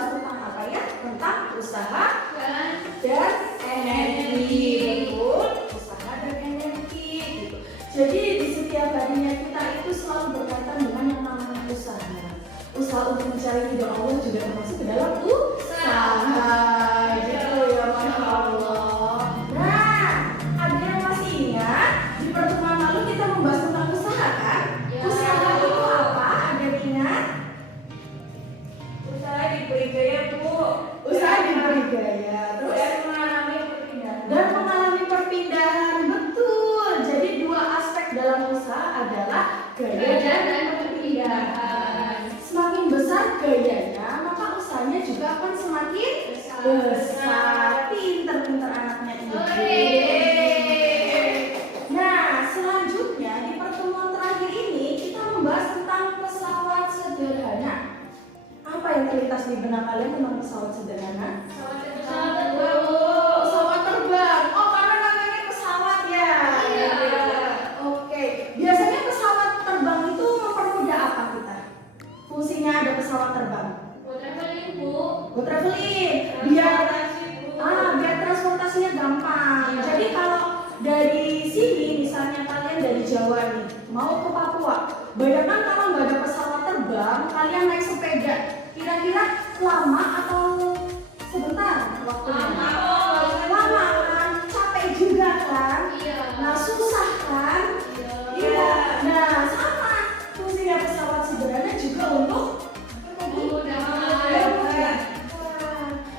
membahas tentang apa ya? Tentang usaha dan energi. Betul, usaha dan energi gitu. Jadi di setiap harinya kita itu selalu berkaitan dengan yang namanya usaha. Usaha untuk mencari ridho Allah juga termasuk ke dalam usaha. Gitu ya, Masya Allah. Nah, ada yang masih ingat di pertemuan lalu kita membahas tentang usaha kan? Ya. Usaha itu apa? Ada yang ingat? Usaha diberi gaya, Bu. Usaha diberi gaya. Terus Dan mengalami perpindahan. dan mengalami perpindahan. Betul. Jadi dua aspek dalam usaha adalah gaya dan perpindahan. Semakin besar gayanya, maka usahanya juga akan semakin besar. Pinter-pinter anaknya ibu. Nah, selanjutnya di pertemuan terakhir ini kita membahas tentang pesawat sederhana. Apa yang terlintas di benak kalian tentang pesawat sederhana? Pesawat terbang, Bu. Pesawat terbang. Oh, karena namanya pesawat ya. Iya. Oke. Biasanya pesawat terbang itu mempermudah apa kita? Fungsinya ada pesawat terbang. Buat traveling, Bu. Buat traveling. Biar Transportasi, Bu. biar transportasinya gampang. Iya. Jadi kalau dari sini misalnya kalian dari Jawa nih mau ke Papua, bayangkan kalau nggak ada pesawat terbang, kalian naik sepeda, kira-kira lama atau sebentar waktunya? Lama kan, capek juga kan? Iya. Nah susah kan? Iya. Nah sama fungsinya pesawat sederhana juga untuk Memudahkan.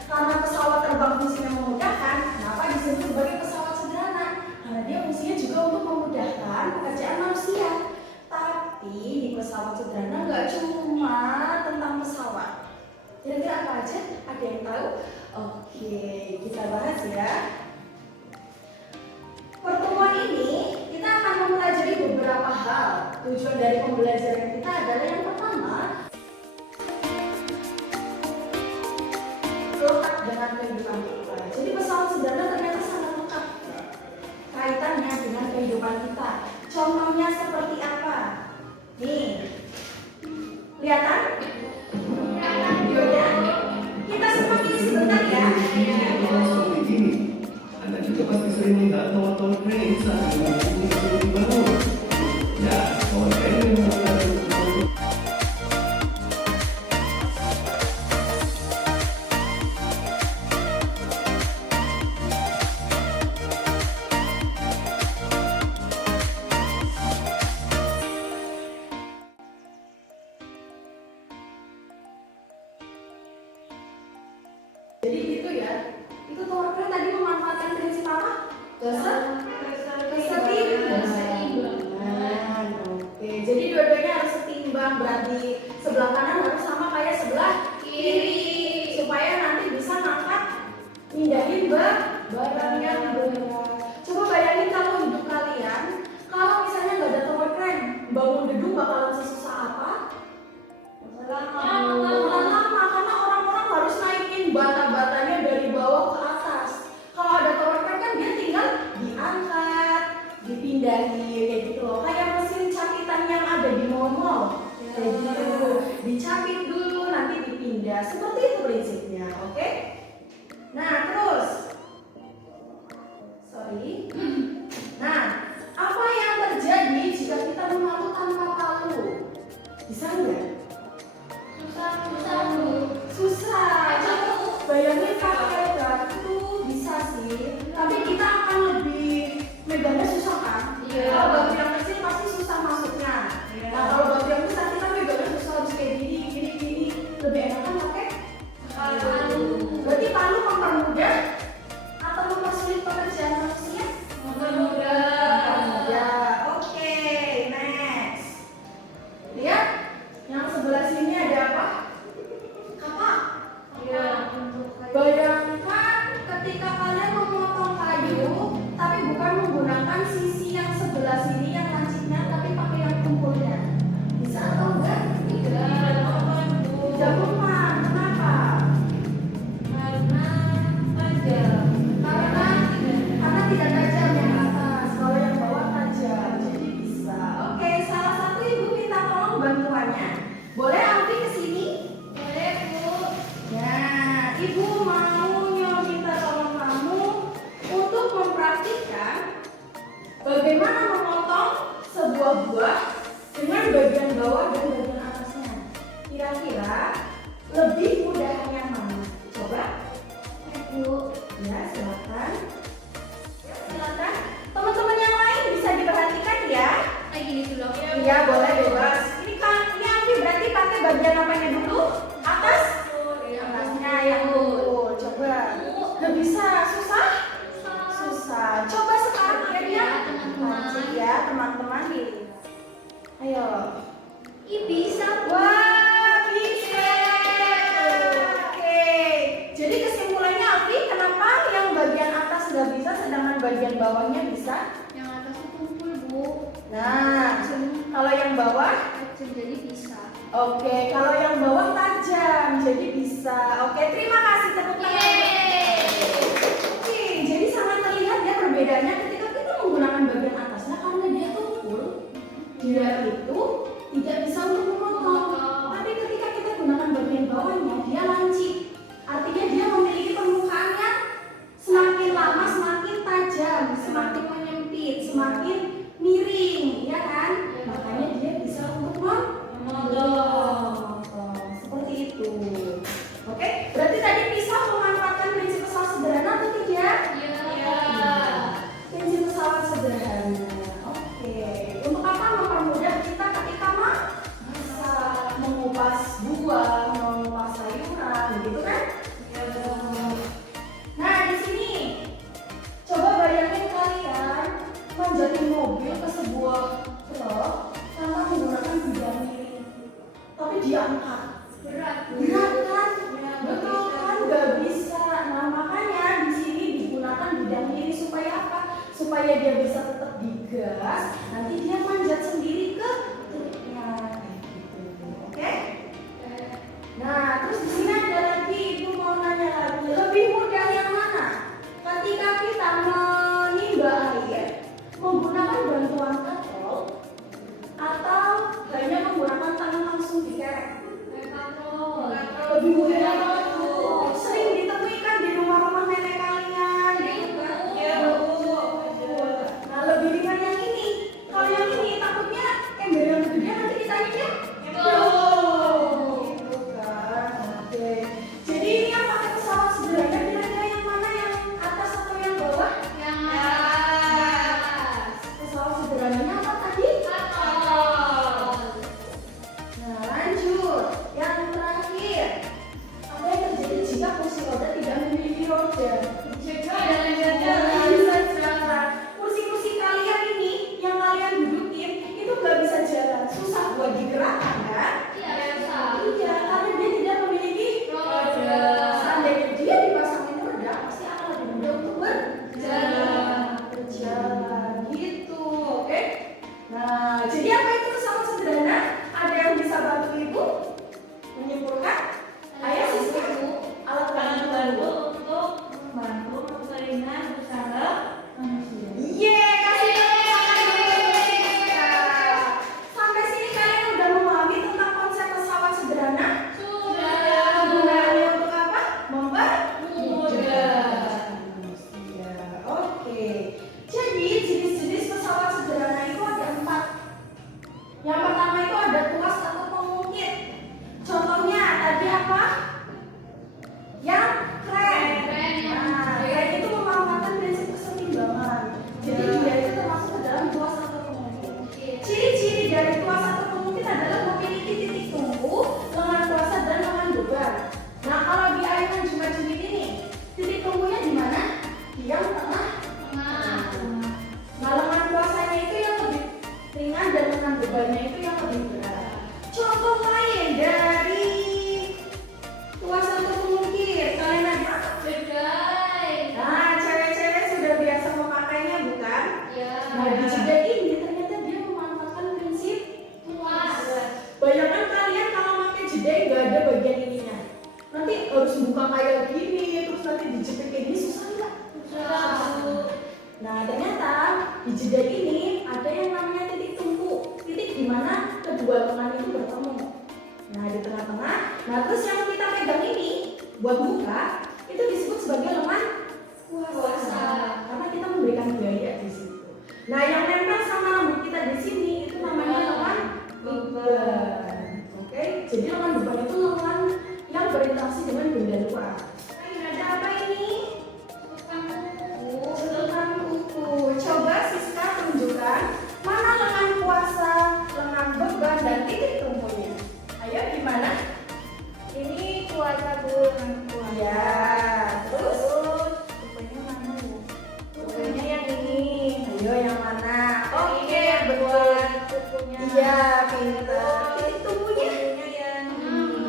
karena pesawat terbang fungsinya memudahkan, kenapa disebut sebagai pesawat sederhana? Karena dia fungsinya juga untuk memudahkan pekerjaan manusia. Tapi di pesawat sederhana nggak cuma tentang pesawat. Kira-kira apa aja? Ada yang tahu? Oke, kita bahas ya. Pertemuan ini kita akan mempelajari beberapa hal. Tujuan dari pembelajaran kita adalah yang pertama, lekat dengan kehidupan kita. Jadi pesawat sederhana ternyata sangat lekat kaitannya dengan kehidupan kita. Contohnya seperti apa? Nih, kelihatan? Videonya? Kita simak ini sebentar ya. Seperti ini, Anda juga pasti sering melihat tower-tower keren saat ini dibangun. Ya, tower keren merupakan Jadi gitu ya. Itu tower crane tadi memanfaatkan prinsip apa? Kesetimbangan. Oke, jadi dua-duanya harus setimbang, berarti sebelah kanan harus sama kayak sebelah kiri supaya nanti bisa ngangkat mindahin barang yang berat. Coba bayangin kalau hidup kalian, kalau misalnya nggak ada tower crane, bangun gedung bakalan sesusah apa? Bakalan lama karena orang-orang harus naikin bata-batanya dari bawah ke atas. Kalau ada tower crane kan dia tinggal diangkat, dipindahin kayak gitu loh. Kayak mesin capitan yang ada di mall-mall. Kayak gitu. Dicapit dulu nanti dipindah. Seperti itu prinsipnya, oke? Nah, terus. Sorry. Nah, apa yang terjadi jika kita memalu tanpa palu? Bisa nggak? Susah. Bayangin pakai batu bisa sih, tapi kita akan lebih megangnya susah kan? Iya. Kalau batu yang kecil pasti susah masuknya. Iya. Nah kalau batu yang besar kita megangnya susah harus kayak gini. Lebih enak kan pakai palu. Ibu mau minta tolong kamu untuk mempraktikkan bagaimana memotong sebuah buah dengan bagian bawah dan bagian atasnya. Kira-kira lebih mudah yang mana? Coba. Bu. Ya, silakan. Silakan. Teman-teman yang lain bisa diperhatikan ya. Kayak gini dulu. Iya, boleh bebas. Ini Afi berarti pakai bagian apanya dulu? Atas? Atasnya yang dulu. Coba. Gak bisa, susah? Susah. Coba sekarang akhirnya. Wajib ya, teman-teman nih. Ayo. Ih, bisa. Wah, bisa. Oke. Jadi kesimpulannya Afi, kenapa yang bagian atas nggak bisa, sedangkan bagian bawahnya bisa? Yang atas itu tumpul, Bu. Nah, kalau yang bawah? Kecil jadi bisa. Oke, kalau yang bawah tajam, jadi bisa. Oke, terima kasih tepuk tangan. Oke, jadi sangat terlihat ya perbedaannya ketika kita menggunakan bagian atasnya karena dia tumpul, dia itu tidak bisa untuk memotong. Tapi ketika kita gunakan bagian bawahnya, dia lancip. Artinya dia memiliki permukaan yang semakin lama semakin tajam, semakin menyempit, semakin miring, ya kan? Makanya dia bisa untuk memotong. Seperti itu. Oke, berarti tadi bisa memanfaatkan prinsip pesawat sederhana atau tidak? Iya. Prinsip pesawat sederhana. Oke. Untuk apa? Mempermudah kita ketika masak, mengupas buah, mengupas sayuran, gitu kan? Nah, di sini coba bayangin kalian manjatin mobil ke sebuah truk tanpa menggunakan bidang miring, tapi diangkat. Berat. Berat kan? Betul kan? Gak bisa. Nah, makanya di sini digunakan bidang miring supaya apa? Supaya dia bisa tetap digas. Nanti dia manjat sendiri ke truknya. Gitu. Oke? Nah, terus di sini ada lagi, Ibu mau nanya lagi, lebih mudah yang mana? Ketika kita menimba air menggunakan bantuan katrol atau hanya menggunakan tangan langsung dikerek? Lebih mudah banget, Bu. Sering ditemui kan di rumah-rumah nenek kalian, gitu kan? Iya, Bu. Nah, lebih ringan yang ini. Kalau yang ini takutnya ember yang gede nanti ditanya gitu kan. Oke. Jadi ini yang pakai pesawat sederhana kira-kira yang mana, yang atas atau yang bawah? Yang atas. Pesawat sederhananya apa tadi? Nah, lanjut. Yang terakhir, apa yang terjadi jika kursi roda tidak memiliki roda? Kursi-kursi kalian ini yang kalian dudukin itu nggak bisa jalan, susah buat digerakkan kan? Iya, karena dia tidak memiliki roda. Seandainya dia dipasangin roda, pasti akan lebih mudah untuk berjalan gitu, oke? Nah, jadi apa itu pesawat sederhana? Ada yang bisa bantu Ibu menyimpulkan? Ayo siswa, alat bantu untuk membantu persalinan bersama manusia. Kasih tepuk tangan ya. Sampai sini kalian udah memahami tentang konsep pesawat sederhana? Sudah. Gunanya untuk apa? Mempermudah Mudah. Oke. Jadi jenis-jenis pesawat sederhana itu ada 4. Yang pertama itu ada tuas atau pengungkit. Contohnya tadi apa? Yang keren. Nah, keren itu memanfaatkan prinsip keseimbangan. Jadi dia itu termasuk ke dalam tuas atau pengungkit. Ciri-ciri dari tuas atau pengungkit adalah memiliki titik tumpu, lengan kuasa dan lengan beban. Nah, kalau di ayunan jumlah-jumlah ini, titik tumpunya di mana? Di yang tengah. Nah, lengan kuasanya itu yang lebih ringan dan lengan bebannya itu yang lebih berat. Contoh lain dari tuas atau pengungkit, kalian ada? Nah, cewek-cewek sudah biasa memakainya bukan? Nah, di jeda ini ternyata dia memanfaatkan prinsip tuas. Bayangkan kalian kalau pakai jeda nggak ada bagian ininya, nanti harus buka kayak gini, terus nanti dijepit kayak gini, susah nggak? Nah, ternyata di jeda ini ada yang namanya titik tumpu, titik di mana kedua lengan itu bertemu. Nah, di tengah-tengah. Nah, terus yang kita pegang ini buat buka itu disebut sebagai lengan puasa. Karena kita memberikan biaya di situ. Nah, yang nempel sama rambut kita di sini itu namanya lengan beban. Oke, jadi lengan beban itu lengan yang berinteraksi dengan benda luar. Nah, ada apa ini? Lengan kuku. Coba Siska tunjukkan mana lengan puasa, lengan beban, dan titik tumpunya. Ayo, gimana? Ini puasa Bu, lengan puasa. Ya, terus Rupanya mana ya? rupanya yang ini. Ayo, yang mana? Oke, betul. Buat kukunya. Iya, pintar. Titik tumpunya. Kukunya yang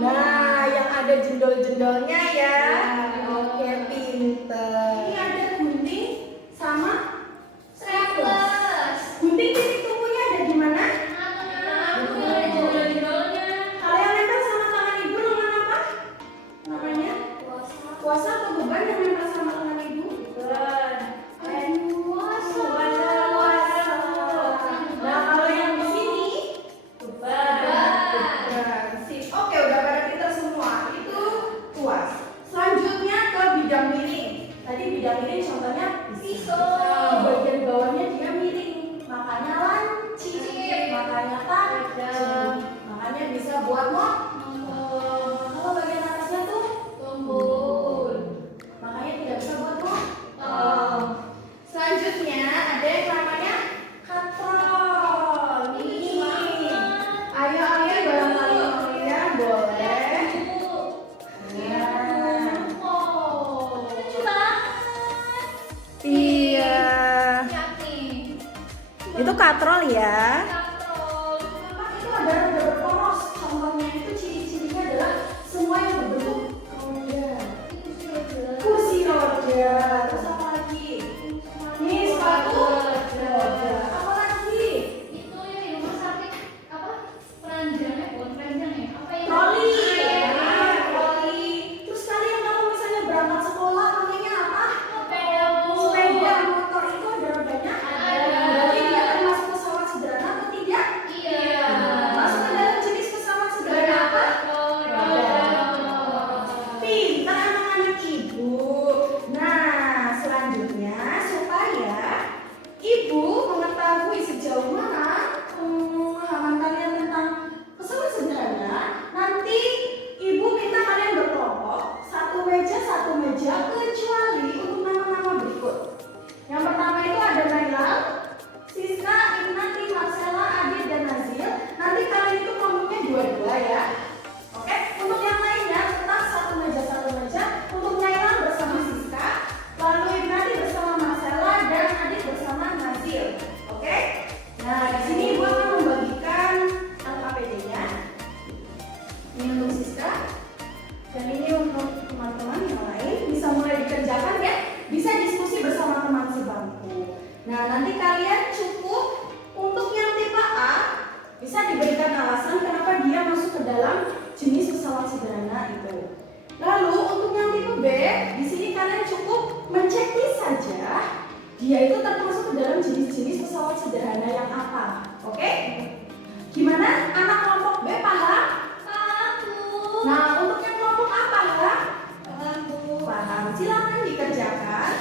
Nah, yang ada jendol-jendolnya ya. Ya. Oke, pintar. Ini ada gunting sama staples. Gunting titik tumpunya ada di mana? Kalau yang nempel sama tangan ibu lengan apa? Namanya? Puasa atau beban yang nempel sama tangan ibu? Puasa. Nah, kalau yang di sini beban. Sip. Oke, udah pada pintar semua. Itu puas. Selanjutnya ke bidang miring. Tadi bidang miring contohnya pisau. Bagian bawahnya dia miring. Makanya lancip. Makanya tajam. Makanya bisa buat motor. Kalau bagian atasnya tuh makanya tidak bisa buat motor. Selanjutnya ada yang namanya katrol. Ini. Ayo barangkali kalian boleh. Iya. Itu katrol ya. Itu ada roda berporos. Contohnya itu ciri-cirinya adalah semua yang berbentuk roda. Kursi roda. Terus apa lagi? Ini sepatu roda. Apa lagi? Troli. Troli. Terus kalian kalau misalnya berangkat sekolah pakainya apa? Sepeda motor itu ada rodanya? Berarti dia termasuk pesawat sederhana atau tidak? Masuk ke dalam jenis pesawat sederhana apa? Pintar anak-anak ibu. Nah, selanjutnya supaya ibu mengetahui sejauh mana pemahaman kalian tentang pesawat sederhana, nanti ibu minta kalian berkelompok satu meja kecuali untuk nama-nama berikut. Yang pertama itu ada Nailal, Siska, Ignati, Marcella, Adit, dan Nazil. Nanti kalian itu kelompoknya dua-dua ya. Oke, untuk yang lainnya tetap satu meja. Untuk Nailal bersama Siska, lalu Ignati bersama Marcella, dan Adit bersama Nazil. Oke? Nah, di sini ibu akan membagikan LKPD-nya. Ini untuk Siska, dan ini untuk teman-teman yang lain. Bisa mulai dikerjakan ya. Bisa diskusi bersama teman sebangku. Nah, nanti kalian cukup untuk yang tipe A bisa diberikan alasan kenapa dia masuk ke dalam jenis pesawat sederhana itu. Lalu untuk yang tipe B, di sini kalian cukup mencektis saja dia itu termasuk ke dalam jenis-jenis pesawat sederhana yang apa. Oke? Gimana? Anak kelompok B paham? Nah, untuk yang kelompok A paham? Paham. Silakan dikerjakan.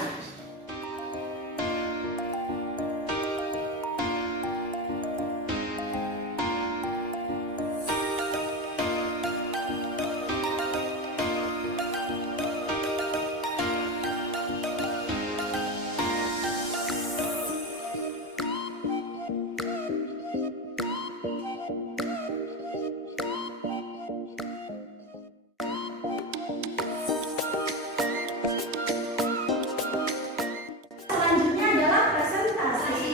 Selanjutnya adalah presentasi.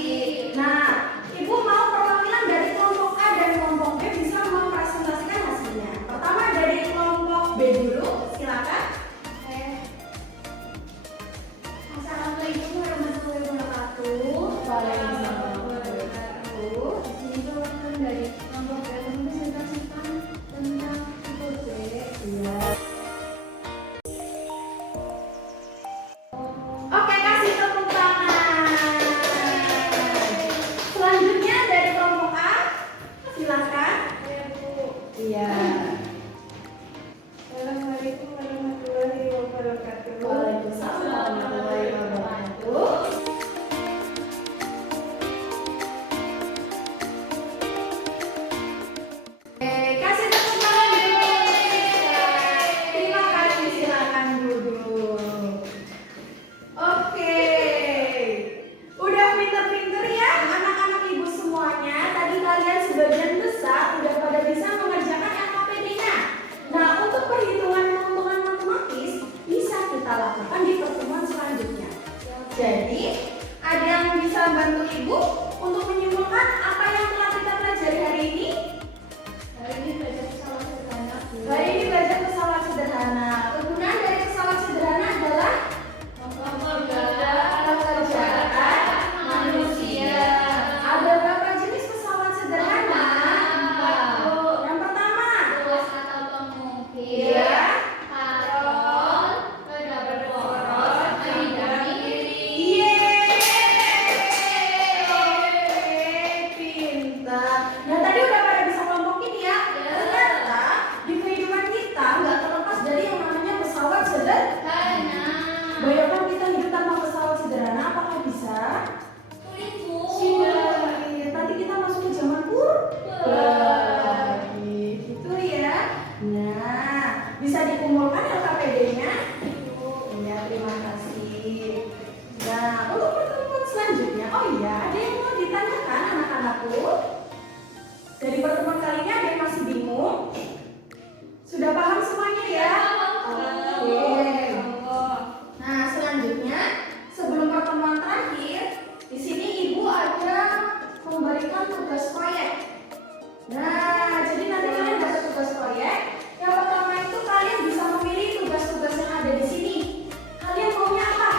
Nah, ibu mau perwakilan dari kelompok A dan kelompok B bisa mempresentasikan hasilnya. Pertama dari kelompok B dulu, silakan. Assalamualaikum warahmatullahi wabarakatuh. Waalaikumsalam. Di sini perwakilan dari kelompok B mempresentasikan tentang tipe B. Iya. Oke, kasih tepuk tangan. Selanjutnya dari kelompok A, silakan. Bu. Iya. Assalamualaikum warahmatullahi di pertemuan kali ini ada yang masih bingung? Sudah paham semuanya ya? Oke. Nah, selanjutnya sebelum pertemuan terakhir, di sini Ibu ada memberikan tugas proyek. Nah, jadi nanti kalian dapat tugas proyek. Yang pertama itu kalian bisa memilih tugas-tugas yang ada di sini. Kalian maunya apa?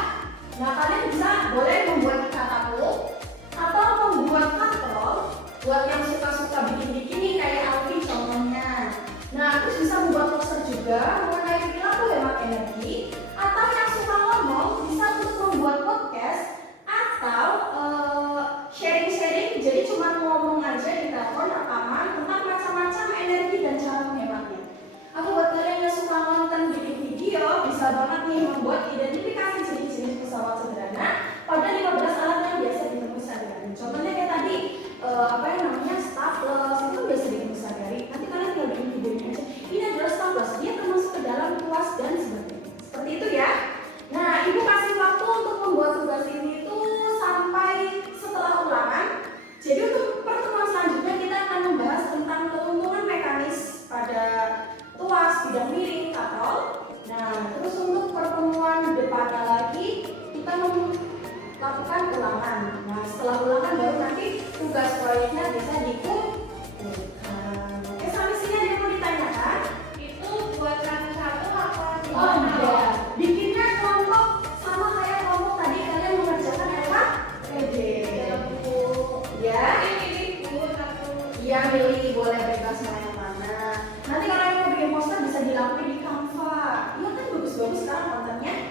Nah, kalian bisa boleh membuat katalog atau membuat katalog buat yang suka-suka bikin-bikin nih kayak Alvin contohnya. Nah, terus bisa membuat poster juga mengenai perilaku hemat energi, atau yang suka ngomong bisa untuk membuat podcast atau sharing-sharing, jadi cuma ngomong aja di telepon rekaman tentang macam-macam energi dan cara menghematnya. Atau buat kalian yang suka nonton bikin video, bisa banget nih membuat identifikasi jenis-jenis pesawat sederhana pada 15 alat yang biasa ditemui sehari-hari. Contohnya kayak tadi apa yang namanya staples, itu biasa ditemui sehari-hari. Nanti kalian tinggal bikin videonya aja. Ini adalah staples, dia termasuk ke dalam tuas dan sebagainya. Seperti itu ya. Nah, Ibu kasih waktu untuk membuat tugas ini itu sampai setelah ulangan. Jadi untuk pertemuan selanjutnya kita akan membahas tentang keuntungan mekanis pada tuas bidang miring atau. Nah, terus untuk pertemuan depannya lagi kita melakukan ulangan. Nah, setelah ulangan baru nanti tugas proyeknya bisa dikumpulkan. Oke, sampai sini ada yang mau ditanyakan? Itu buat satu-satu apa? Oh iya, bikinnya kelompok sama kayak kelompok tadi kalian mengerjakan LKPD. Ya, iya milih boleh bebas mau yang mana. Nanti kalau yang mau bikin poster bisa dilakuin di Canva. Iya kan bagus-bagus sekarang kontennya.